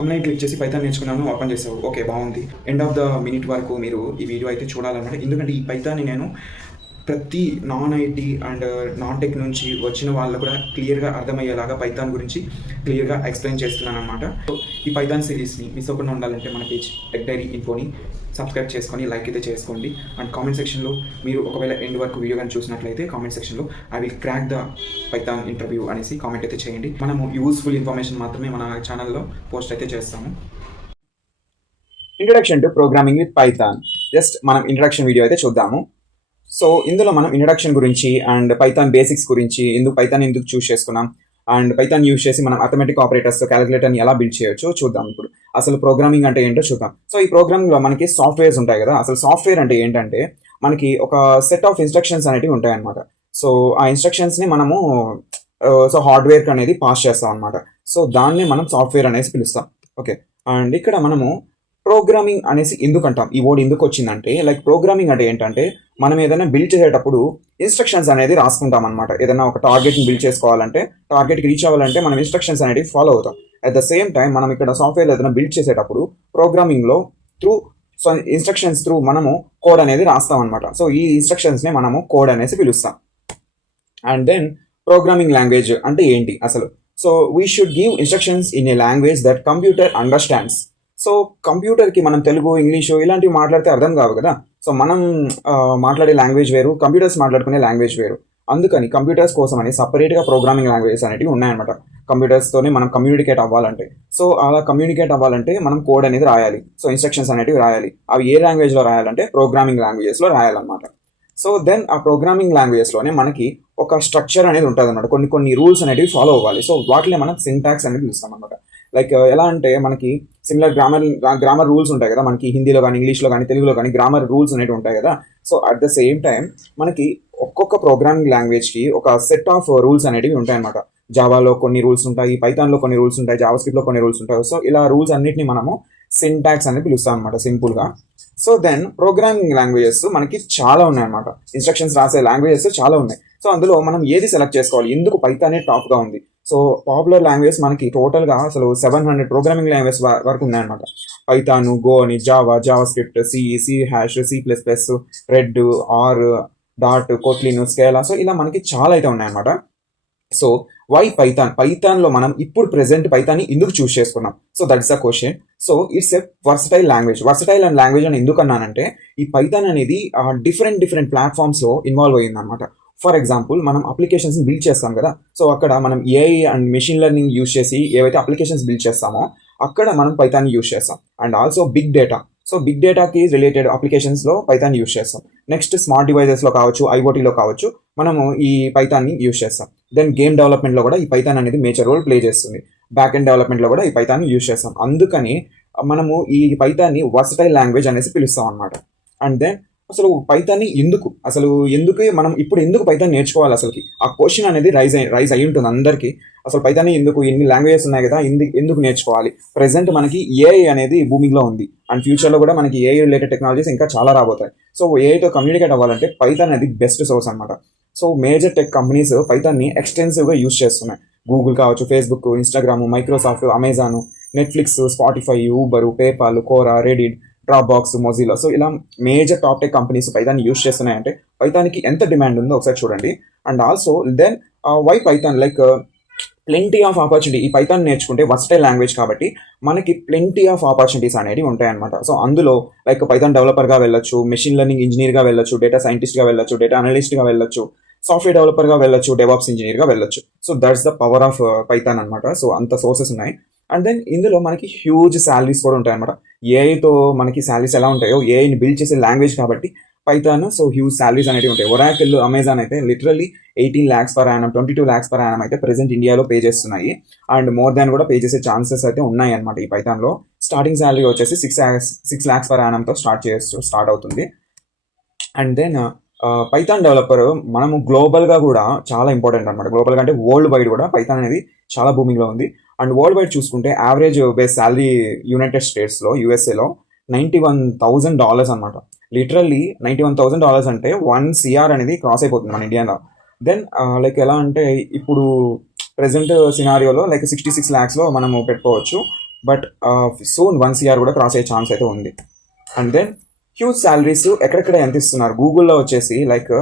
Online click చేసి Python నేర్చుకున్నాను, open చేసావు, ఓకే బాగుంది. ఎండ్ ఆఫ్ ద మినిట్ వరకు మీరు ఈ వీడియో అయితే చూడాలన్నమాట. ఎందుకంటే ఈ పైథాన్ని నేను ప్రతి non IT and non tech నుంచి వచ్చిన వాళ్ళు కూడా క్లియర్గా అర్థమయ్యేలాగా పైథాన్ గురించి క్లియర్గా ఎక్స్ప్లెయిన్ చేస్తున్నాను అనమాట. సో ఈ పైథాన్ సిరీస్ని మిస్ అవ్వకుండా ఉండాలంటే మన పేజ్ టెక్ డైరీ ఇన్ఫోని సబ్స్క్రైబ్ చేసుకొని లైక్ అయితే చేసుకోండి. అండ్ కామెంట్ సెక్షన్లో మీరు ఒకవేళ ఎండ్ వరకు వీడియో కానీ చూసినట్లయితే కామెంట్ సెక్షన్లో I will crack the Python interview అనేసి కామెంట్ అయితే చేయండి. మనము యూస్ఫుల్ ఇన్ఫర్మేషన్ మాత్రమే మన ఛానల్లో పోస్ట్ అయితే చేస్తాము. Introduction to programming with Python. Just మనం ఇంట్రడక్షన్ వీడియో అయితే చూద్దాము. సో ఇందులో మనం ఇంట్రడక్షన్ గురించి అండ్ పైథాన్ బేసిక్స్ గురించి, పైథాన్ ఎందుకు చూస్ చేసుకున్నాం అండ్ పైథాన్ యూజ్ చేసి మనం అథమెటిక్ ఆపరేటర్స్ క్యాలిక్యులేటర్ని ఎలా బిల్డ్ చేయొచ్చు చూద్దాం. ఇప్పుడు అసలు ప్రోగ్రామింగ్ అంటే ఏంటో చూద్దాం. సో ఈ ప్రోగ్రామింగ్లో మనకి సాఫ్ట్వేర్స్ ఉంటాయి కదా. అసలు సాఫ్ట్వేర్ అంటే ఏంటంటే మనకి ఒక సెట్ ఆఫ్ ఇన్స్ట్రక్షన్స్ అనేవి ఉంటాయి అనమాట. సో ఆ ఇన్స్ట్రక్షన్స్ని మనము హార్డ్వేర్ అనేది పాస్ చేస్తాం అనమాట. సో దాన్ని మనం సాఫ్ట్వేర్ అనేసి పిలుస్తాం. ఓకే, అండ్ ఇక్కడ మనము ప్రోగ్రామింగ్ అనేసి ఎందుకు అంటాం, ఈ వర్డ్ ఎందుకు వచ్చిందంటే లైక్ ప్రోగ్రామింగ్ అంటే ఏంటంటే మనం ఏదైనా బిల్డ్ చేసేటప్పుడు ఇన్స్ట్రక్షన్స్ అనేది రాసుకుంటాం అనమాట. ఏదైనా ఒక టార్గెట్ని బిల్డ్ చేసుకోవాలంటే, టార్గెట్కి రీచ్ అవ్వాలంటే మనం ఇన్స్ట్రక్షన్స్ అనేవి ఫాలో అవుతాం. అట్ ద సేమ్ టైం మనం ఇక్కడ సాఫ్ట్వేర్ ఏదైనా బిల్డ్ చేసేటప్పుడు ప్రోగ్రామింగ్లో ఇన్స్ట్రక్షన్స్ త్రూ మనము కోడ్ అనేది రాస్తాం అనమాట. సో ఈ ఇన్స్ట్రక్షన్స్ని మనము కోడ్ అనేసి పిలుస్తాం. అండ్ దెన్ ప్రోగ్రామింగ్ లాంగ్వేజ్ అంటే ఏంటి అసలు? So we should give instructions in a language that computer understands. So కంప్యూటర్కి మనం తెలుగు, ఇంగ్లీషు ఇలాంటివి మాట్లాడితే అర్థం కావు కదా. సో మనం మాట్లాడే లాంగ్వేజ్ వేరు, కంప్యూటర్స్ మాట్లాడుకునే లాంగ్వేజ్ వేరు. అందుకని కంప్యూటర్స్ కోసం అని సపరేట్గా ప్రోగ్రామింగ్ లాంగ్వేజెస్ అనేవి ఉన్నాయన్నమాట. కంప్యూటర్స్తోనే మనం కమ్యూనికేట్ అవ్వాలంటే, సో అలా కమ్యూనికేట్ అవ్వాలంటే మనం కోడ్ అనేది రాయాలి. సో ఇన్స్ట్రక్షన్స్ అనేవి రాయాలి. అవి ఏ లాంగ్వేజ్లో రాయాలంటే ప్రోగ్రామింగ్ లాంగ్వేజెస్లో రాయాలన్నమాట. సో దెన్ ఆ ప్రోగ్రామింగ్ లాంగ్వేజెస్లోనే మనకి ఒక స్ట్రక్చర్ అనేది ఉంటుంది అనమాట. కొన్ని రూల్స్ అనేవి ఫాలో అవ్వాలి. సో వాటిని మనం సింటాక్స్ అనేది పిలుస్తాం అనమాట. లైక్ ఎలా అంటే మనకి సిమిలర్ గ్రామర్ రూల్స్ ఉంటాయి కదా, మనకి హిందీలో కానీ, ఇంగ్లీష్లో కానీ, తెలుగులో కానీ గ్రామర్ రూల్స్ అనేవి ఉంటాయి కదా. So at the same time మనకి ఒక్కొక్క ప్రోగ్రామింగ్ లాంగ్వేజ్కి ఒక సెట్ ఆఫ్ రూల్స్ అనేవి ఉంటాయన్నమాట. జావాలో కొన్ని రూల్స్ ఉంటాయి, పైథాన్లో కొన్ని రూల్స్ ఉంటాయి, జావాస్క్రిప్ట్లో కొన్ని రూల్స్ ఉంటాయి. సో ఇలా రూల్స్ అన్నిటిని మనము సింటాక్స్ అని పిలుస్తాం అనమాట సింపుల్గా. సో దెన్ ప్రోగ్రామింగ్ లాంగ్వేజెస్ మనకి చాలా ఉన్నాయన్నమాట. ఇన్స్ట్రక్షన్స్ రాసే లాంగ్వేజెస్ చాలా ఉన్నాయి. సో అందులో మనం ఏది సెలెక్ట్ చేసుకోవాలి, ఎందుకు పైథానే టాప్గా ఉంది? సో పాపులర్ లాంగ్వేజ్ మనకి టోటల్గా అసలు 700 ప్రోగ్రామింగ్ లాంగ్వేజ్ వరకు ఉన్నాయన్నమాట. పైథాన్, గో అని, JavaScript, C++, Red, R, dot, Kotlin, Scala. So ఇలా మనకి చాలా అయితే ఉన్నాయన్నమాట. సో వై పైథాన్లో మనం ఇప్పుడు ప్రెసెంట్ పైథాన్ని ఎందుకు చూస్ చేసుకున్నాం? So that's the question. So it's a versatile and language అని ఎందుకు అన్నానంటే ఈ పైథాన్ అనేది డిఫరెంట్ ప్లాట్ఫామ్స్లో ఇన్వాల్వ్ అయ్యిందన్నమాట. ఫర్ ఎగ్జాంపుల్ మనం అప్లికేషన్స్ బిల్డ్ చేస్తాం కదా. సో అక్కడ మనం AI and machine learning use చేసి ఏవైతే అప్లికేషన్స్ బిల్డ్ చేస్తామో అక్కడ మనం పైథాన్ యూజ్ చేస్తాం. And also big data. So big డేటాకి రిలేటెడ్ అప్లికేషన్స్లో పైథాన్ యూజ్ చేస్తాం. నెక్స్ట్ స్మార్ట్ డివైజెస్లో కావచ్చు, ఐఓటీలో కావచ్చు, మనము ఈ పైథాన్ని యూజ్ చేస్తాం. దెన్ గేమ్ డెవలప్మెంట్లో కూడా ఈ పైథాన్ అనేది మేజర్ రోల్ ప్లే చేస్తుంది. బ్యాక్ ఎండ్ డెవలప్మెంట్లో కూడా ఈ పైథాన్ని యూజ్ చేస్తాం. అందుకని మనము ఈ పైథాన్ని వర్సటైల్ లాంగ్వేజ్ అనేసి పిలుస్తాం అనమాట. అండ్ దెన్ అసలు పైథాన్ని ఎందుకు మనం ఇప్పుడు ఎందుకు పైథాన్ నేర్చుకోవాలి? అసలుకి ఆ క్వశ్చన్ అనేది రైజ్ అయి ఉంటుంది అందరికీ. అసలు పైథాన్ని ఎందుకు, ఎన్ని లాంగ్వేజెస్ ఉన్నాయి కదా, ఎందుకు నేర్చుకోవాలి? ప్రెసెంట్ మనకి ఏఐ అనేది బూమింగ్లో ఉంది. అండ్ ఫ్యూచర్లో కూడా మనకి ఏఐ రిలేటెడ్ టెక్నాలజీస్ ఇంకా చాలా రాబోతాయి. సో ఏఐతో కమ్యూనికేట్ అవ్వాలంటే పైథాన్ అనేది బెస్ట్ సోర్స్ అనమాట. సో మేజర్ టెక్ కంపెనీస్ పైథాన్ని ఎక్స్టెన్సివ్గా యూజ్ చేస్తున్నాయి. గూగుల్ కావచ్చు, Facebook, Instagram, Microsoft, Amazon, Netflix, Spotify, Uber, PayPal, Quora, Reddit, Dropbox, Mozilla. So ఇలా major top tech companies Python use చేస్తున్నాయంటే పైథాన్కి ఎంత డిమాండ్ ఉందో ఒకసారి చూడండి. And also then why Python, like plenty of opportunity. ఈ పైథాన్ నేర్చుకుంటే వర్సటైల్ లాంగ్వేజ్ కాబట్టి మనకి ప్లెంటీ ఆఫ్ ఆపర్చునిటీస్ అనేవి ఉంటాయన్నమాట. సో అందులో లైక్ పైథాన్ డెవలపర్గా వెళ్ళొచ్చు, మెషిన్ లెర్నింగ్ ఇంజనీర్గా వెళ్ళొచ్చు, డేటా సైంటిస్ట్గా వెళ్ళొచ్చు, డేటా అనలిస్ట్గా వెళ్ళొచ్చు, సాఫ్ట్వేర్ డెవలపర్గా వెళ్ళొచ్చు, డెవాప్స్ ఇంజనీర్గా వెళ్ళొచ్చు. So that's the power of Python అనమాట. సో అంత సోర్సెస్ ఉన్నాయి. అండ్ దెన్ ఇందులో మనకి హ్యూజ్ శాలరీస్ కూడా ఉంటాయి అనమాట. ఏఐతో మనకి శాలరీస్ ఎలా ఉంటాయో, ఏఐని బిల్డ్ చేసే లాంగ్వేజ్ కాబట్టి పైథాన్ సో హ్యూజ్ శాలరీస్ అనేవి ఉంటాయి. ఒరాకిల్, అమెజాన్ అయితే literally 18 lakhs per annum, 22 lakhs per annum అయితే ప్రెసెంట్ ఇండియాలో పే చేస్తున్నాయి. అండ్ మోర్ దాన్ కూడా పే చేసే ఛాన్సెస్ అయితే ఉన్నాయి అనమాట ఈ పైథాన్లో. స్టార్టింగ్ శాలరీ వచ్చేసి 6 lakhs per annumతో స్టార్ట్ అవుతుంది. అండ్ దెన్ పైథాన్ డెవలపర్ మనము గ్లోబల్గా కూడా చాలా ఇంపార్టెంట్ అనమాట. గ్లోబల్గా అంటే వరల్డ్ వైడ్ కూడా పైథాన్ అనేది చాలా బూమింగ్లో ఉంది. అండ్ వరల్డ్ వైడ్ చూసుకుంటే యావరేజ్ బేస్ శాలరీ యునైటెడ్ స్టేట్స్లో, యూఎస్ఏలో $91,000 అనమాట. లిటరల్లీ $91,000 అంటే 1 crore అనేది క్రాస్ అయిపోతుంది మన ఇండియాలో. దెన్ లైక్ ఎలా అంటే ఇప్పుడు ప్రెసెంట్ సినారియోలో లైక్ 66 lakhsలో మనము పెట్టుకోవచ్చు. బట్ సూన్ 1 CR కూడా క్రాస్ అయ్యే ఛాన్స్ అయితే ఉంది. అండ్ దెన్ హ్యూజ్ శాలరీస్ ఎక్కడెక్కడ ఎంత ఇస్తున్నారు, గూగుల్లో వచ్చేసి లైక్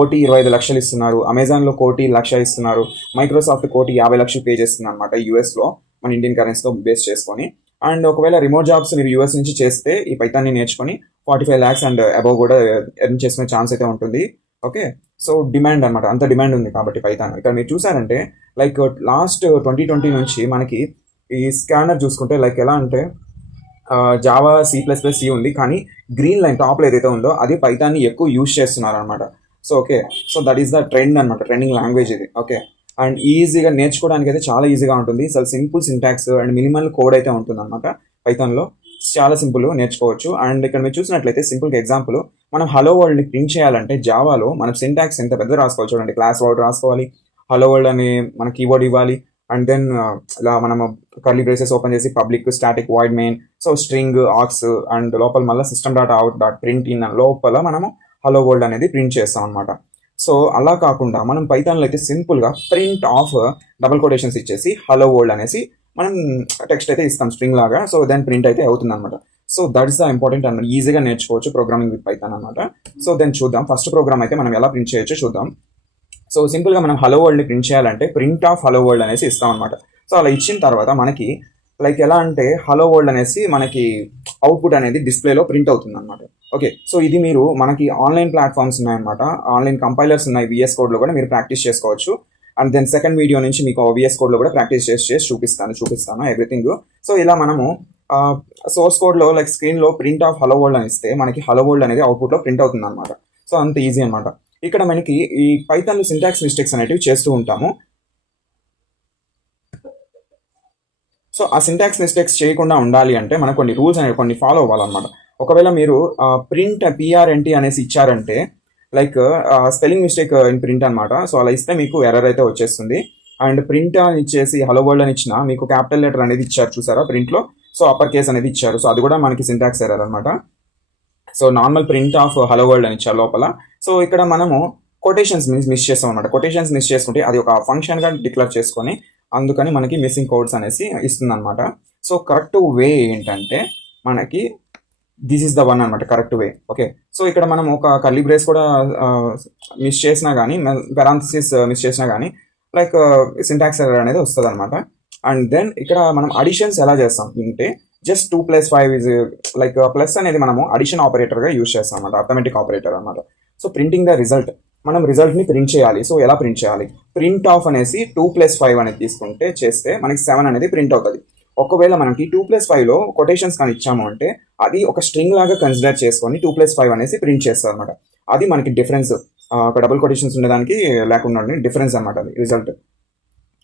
1,25,00,000 ఇస్తున్నారు, అమెజాన్లో 1,00,00,000 ఇస్తున్నారు, మైక్రోసాఫ్ట్ 1,50,00,000 పే చేస్తుంది అనమాట యూఎస్లో మన ఇండియన్ కరెన్సీతో బేస్ చేసుకొని. అండ్ ఒకవేళ రిమోట్ జాబ్స్ మీరు యూఎస్ నుంచి చేస్తే ఈ పైథాన్ని నేర్చుకొని 45 lakhs అండ్ అబవ్ కూడా ఎర్న్ చేసుకునే ఛాన్స్ అయితే ఉంటుంది. ఓకే, సో డిమాండ్ అనమాట, అంత డిమాండ్ ఉంది కాబట్టి పైథాన్. ఇక్కడ మీరు చూసారంటే లైక్ లాస్ట్ 2020 నుంచి మనకి ఈ స్కానర్ చూసుకుంటే లైక్ ఎలా అంటే జావా C++C ఉంది, కానీ గ్రీన్ లైన్ టాప్లో ఏదైతే ఉందో అది పైథాన్ని ఎక్కువ యూజ్ చేస్తున్నారు అనమాట. So okay, so that is the trend అనమాట, ట్రెండింగ్ లాంగ్వేజ్ ఇది. ఓకే, అండ్ ఈజీగా నేర్చుకోవడానికి అయితే చాలా ఈజీగా ఉంటుంది. అసలు simple syntax and minimal code అయితే ఉంటుంది అనమాట పైథాన్లో. చాలా సింపుల్ నేర్చుకోవచ్చు. అండ్ ఇక్కడ మీరు చూసినట్లయితే సింపుల్గా ఎగ్జాంపుల్, మనం హలో వరల్డ్ని ప్రింట్ చేయాలంటే జావాలో మనం సింటాక్స్ ఎంత పెద్ద రాసుకోవాలి చూడండి. క్లాస్ వర్డ్ రాసుకోవాలి, హలో వరల్డ్ అని మన కీవర్డ్ ఇవ్వాలి, అండ్ దెన్ ఇలా మనం కర్లీ బ్రేసెస్ ఓపెన్ చేసి public static void main, so string aux, and లోపల మళ్ళీ system dot out dot print in లోపల మనము హలో వరల్డ్ అనేది ప్రింట్ చేస్తాం అనమాట. సో అలా కాకుండా మనం పైథాన్లో అయితే సింపుల్గా ప్రింట్ ఆఫ్ డబుల్ కొటేషన్స్ ఇచ్చేసి హలో వరల్డ్ అనేసి మనం టెక్స్ట్ అయితే ఇస్తాం స్ట్రింగ్ లాగా. సో దెన్ ప్రింట్ అయితే అవుతుంది అనమాట. So that is the important అనమాట. ఈజీగా నేర్చుకోవచ్చు ప్రోగ్రామింగ్ విత్ పైథాన్ అనమాట. సో దెన్ చూద్దాం ఫస్ట్ ప్రోగ్రామ్ అయితే మనం ఎలా ప్రింట్ చేయొచ్చో చూద్దాం. సో సింపుల్గా మనం హలో వరల్డ్ని ప్రింట్ చేయాలంటే ప్రింట్ ఆఫ్ హలో వరల్డ్ అనేసి ఇస్తాం అనమాట. సో అలా ఇచ్చిన తర్వాత మనకి లైక్ ఎలా అంటే హలో వరల్డ్ అనేసి మనకి అవుట్పుట్ అనేది డిస్ప్లేలో ప్రింట్ అవుతుంది అనమాట. ఓకే, సో ఇది మీరు మనకి ఆన్లైన్ ప్లాట్ఫామ్స్ ఉన్నాయన్నమాట, ఆన్లైన్ కంపైలర్స్ ఉన్నాయి, VS కోడ్లో కూడా మీరు ప్రాక్టీస్ చేసుకోవచ్చు. అండ్ దెన్ సెకండ్ వీడియో నుంచి మీకు VS కోడ్లో కూడా ప్రాక్టీస్ చేసి చూపిస్తాను ఎవ్రీథింగ్. సో ఇలా మనము సోర్స్ కోడ్లో లైక్ స్క్రీన్లో ప్రింట్ ఆఫ్ హలో వరల్డ్ అని ఇస్తే మనకి హలో వరల్డ్ అనేది అవుట్పుట్లో ప్రింట్ అవుతుంది అనమాట. సో అంత ఈజీ అనమాట. ఇక్కడ మనకి ఈ పైథాన్లో సింటాక్స్ మిస్టేక్స్ అనేటివి చేస్తూ ఉంటాము. సో ఆ సింటాక్స్ మిస్టేక్స్ చేయకుండా ఉండాలి అంటే మనం కొన్ని రూల్స్ అనేవి కొన్ని ఫాలో అవ్వాలన్నమాట. ఒకవేళ మీరు ప్రింట్ PRNT అనేసి ఇచ్చారంటే like spelling mistake in print అనమాట. సో అలా ఇస్తే మీకు ఎర్రర్ అయితే వచ్చేస్తుంది. అండ్ ప్రింట్ అని ఇచ్చేసి హలో వరల్డ్ అని ఇచ్చిన మీకు క్యాపిటల్ లెటర్ అనేది ఇచ్చారు చూసారా ప్రింట్లో, సో అప్పర్ కేస్ అనేది ఇచ్చారు. సో అది కూడా మనకి సింటాక్స్ ఎర్రర్ అనమాట. So normal print of hello world అని ఇచ్చారు లోపల. సో ఇక్కడ మనము కొటేషన్స్ మిస్ చేస్తాం అనమాట. కొటేషన్స్ మిస్ చేసుకుంటే అది ఒక ఫంక్షన్గా డిక్లేర్ చేసుకొని అందుకని మనకి మిస్సింగ్ కోడ్స్ అనేసి ఇస్తుంది అనమాట. సో కరెక్ట్ వే ఏంటంటే మనకి దిస్ ఈస్ ద వన్ అనమాట, కరెక్ట్ వే. ఓకే, సో ఇక్కడ మనం ఒక కర్లీ బ్రేస్ కూడా మిస్ చేసినా కానీ, పెరాంథసిస్ మిస్ చేసినా కానీ లైక్ సింటాక్స్ ఎర్రర్ అనేది వస్తుంది అనమాట. అండ్ దెన్ ఇక్కడ మనం అడిషన్స్ ఎలా చేస్తాం అంటే జస్ట్ 2+5 ఇస్ లైక్ ప్లస్ అనేది మనము అడిషన్ ఆపరేటర్గా యూజ్ చేస్తాం అనమాట, అర్థమెటిక్ ఆపరేటర్ అనమాట. సో ప్రింటింగ్ ద రిజల్ట్, మనం రిజల్ట్ని ప్రింట్ చేయాలి. సో ఎలా ప్రింట్ చేయాలి, ప్రింట్ ఆఫ్ అనేసి 2+5 అనేది తీసుకుంటే చేస్తే మనకి 7 అనేది ప్రింట్ అవుతుంది. ఒకవేళ మనకి 2+5లో కొటేషన్స్ కానీ ఇచ్చాము అంటే అది ఒక స్ట్రింగ్ లాగా కన్సిడర్ చేసుకొని 2+5 అనేసి ప్రింట్ చేస్తారు అనమాట. అది మనకి డిఫరెన్స్, ఒక డబుల్ కొటేషన్స్ ఉండడానికి లేకుండా డిఫరెన్స్ అనమాట అది రిజల్ట్.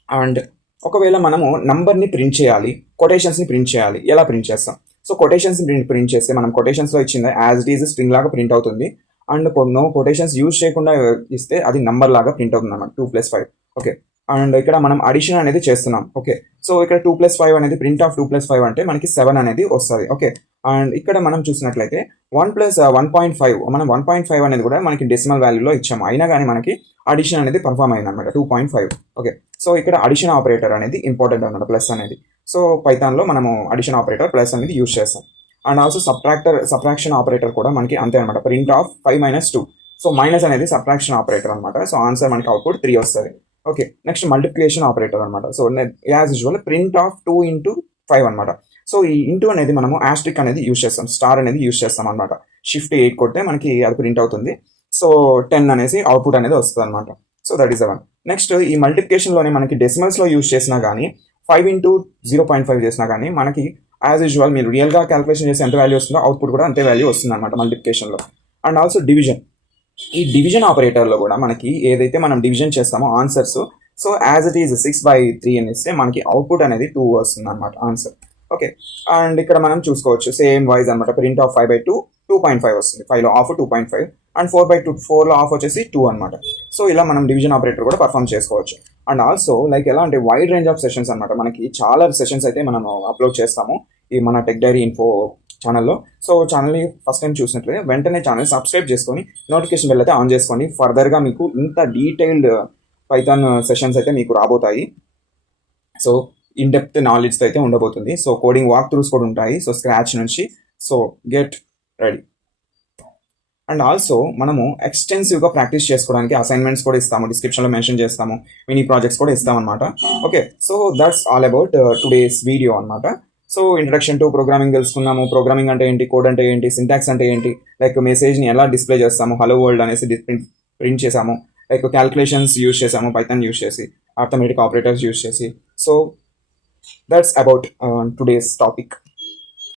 అండ్ ఒకవేళ మనము నంబర్ని ప్రింట్ చేయాలి, కొటేషన్స్ని ప్రింట్ చేయాలి, ఎలా ప్రింట్ చేస్తాం? సో కొటేషన్స్ని ప్రింట్ చేస్తే మనం కొటేషన్స్లో ఇచ్చింది యాజ్ ఇట్ ఈజ్ స్ట్రింగ్ లాగా ప్రింట్ అవుతుంది. అండ్ నో కొటేషన్స్ యూజ్ చేయకుండా ఇస్తే అది నంబర్ లాగా ప్రింట్ అవుతుంది అన్నమాట 2+5. ఓకే, అండ్ ఇక్కడ మనం అడిషన్ అనేది చేస్తున్నాం. ఓకే, సో ఇక్కడ 2+5 అనేది ప్రింట్ ఆఫ్ 2+5 అంటే మనకి 7 అనేది వస్తుంది. ఓకే, అండ్ ఇక్కడ మనం చూసినట్లయితే 1+1.5 మనం 1.5 అనేది కూడా మనకి డెసిమల్ వాల్యూలో ఇచ్చాము, అయినా కానీ మనకి అడిషన్ అనేది పర్ఫామ్ అయింది అనమాట 2.5. ఓకే, సో ఇక్కడ అడిషన్ ఆపరేటర్ అనేది ఇంపార్టెంట్ అనమాట, ప్లస్ అనేది. సో పైథాన్లో మనము అడిషన్ ఆపరేటర్ ప్లస్ అనేది యూజ్ చేస్తాం. అండ్ ఆల్సో సబ్ట్రాక్షన్ ఆపరేటర్ కూడా మనకి అంతే అనమాట, ప్రింట్ ఆఫ్ 5 - 2. సో మైనస్ అనేది సబ్ట్రాక్షన్ ఆపరేటర్ అనమాట. సో ఆన్సర్ మనకి అవుట్పుట్ 3 వస్తుంది. ఓకే, నెక్స్ట్ మల్టిప్లికేషన్ ఆపరేటర్ అనమాట. So as usual print of 2 × 5 అనమాట. సో ఈ ఇంటూ అనేది మనము ఆస్ట్రిక్ అనేది యూజ్ చేస్తాం, స్టార్ అనేది యూజ్ చేస్తాం అనమాట. Shift 8 కొడితే మనకి అది ప్రింట్ అవుతుంది. సో 10 అనేసి అవుట్పుట్ అనేది వస్తుంది అనమాట. So that is the one. Next ఈ మల్టిప్లికేషన్లోనే మనకి డెసిమల్స్లో యూజ్ చేసినా కానీ 5 × 0.5 చేసినా కానీ మనకి యాజ్ యూజువల్ మీరు రియల్గా క్యాలిక్యులేషన్ చేసి ఎంత వాల్యూ వస్తుందో అవుట్పుట్ కూడా అంతే వాల్యూ వస్తుంది అనమాట మల్టిప్లికేషన్లో. అండ్ ఆల్సో డివిజన్, ఈ డివిజన్ ఆపరేటర్లో కూడా మనకి ఏదైతే మనం డివిజన్ చేస్తామో answers, so as it is 6/3 అని ఇస్తే మనకి అవుట్పుట్ అనేది 2 వస్తుంది అనమాట ఆన్సర్. ఓకే, అండ్ ఇక్కడ మనం చూసుకోవచ్చు సేమ్ వైజ్ అనమాట, ప్రింట్ ఆఫ్ 5/2 2.5 వస్తుంది, 5లో ఆఫ్ 2.5 అండ్ 4/2 4లో ఆఫ్ వచ్చేసి 2 అనమాట. సో ఇలా మనం డివిజన్ ఆపరేటర్ కూడా పర్ఫామ్ చేసుకోవచ్చు. అండ్ ఆల్సో లైక్ ఎలా అంటే వైడ్ రేంజ్ ఆఫ్ సెషన్స్ అనమాట, మనకి చాలా సెషన్స్ అయితే మనం అప్లోడ్ చేస్తాము ఈ మన టెక్ డైరీ ఇన్ఫో ఛానల్లో. సో ఛానల్ని ఫస్ట్ టైం చూసినట్లయితే వెంటనే ఛానల్ సబ్స్క్రైబ్ చేసుకొని నోటిఫికేషన్ బెల్ అయితే ఆన్ చేసుకోండి. ఫర్దర్గా మీకు ఇంత డీటెయిల్డ్ పైథాన్ సెషన్స్ అయితే మీకు రాబోతాయి. సో ఇన్ డెప్త్ నాలెడ్జ్ అయితే ఉండబోతుంది. సో కోడింగ్ వాక్ త్రూస్ కూడా ఉంటాయి. సో స్క్రాచ్ నుంచి. So get ready. And also మనము ఎక్స్టెన్సివ్గా ప్రాక్టీస్ చేసుకోవడానికి అసైన్మెంట్స్ కూడా ఇస్తాము, డిస్క్రిప్షన్లో మెన్షన్ చేస్తాము, మినీ ప్రాజెక్ట్స్ కూడా ఇస్తాం అనమాట. Okay, so that's all about today's video అనమాట. సో ఇంట్రడక్షన్ టు ప్రోగ్రామింగ్ తెలుసుకున్నాము. ప్రోగ్రామింగ్ అంటే ఏంటి, కోడ్ అంటే ఏంటి, సింటాక్స్ అంటే ఏంటి, లైక్ మెసేజ్ని ఎలా డిస్ప్లే చేస్తాము, హలో వరల్డ్ అనేసి ప్రింట్ చేసాము, లైక్ క్యాల్కులేషన్స్ యూజ్ చేసాము పైథాన్ యూజ్ చేసి, అర్థమెటిక్ ఆపరేటర్స్ యూజ్ చేసి. So that's about today's topic.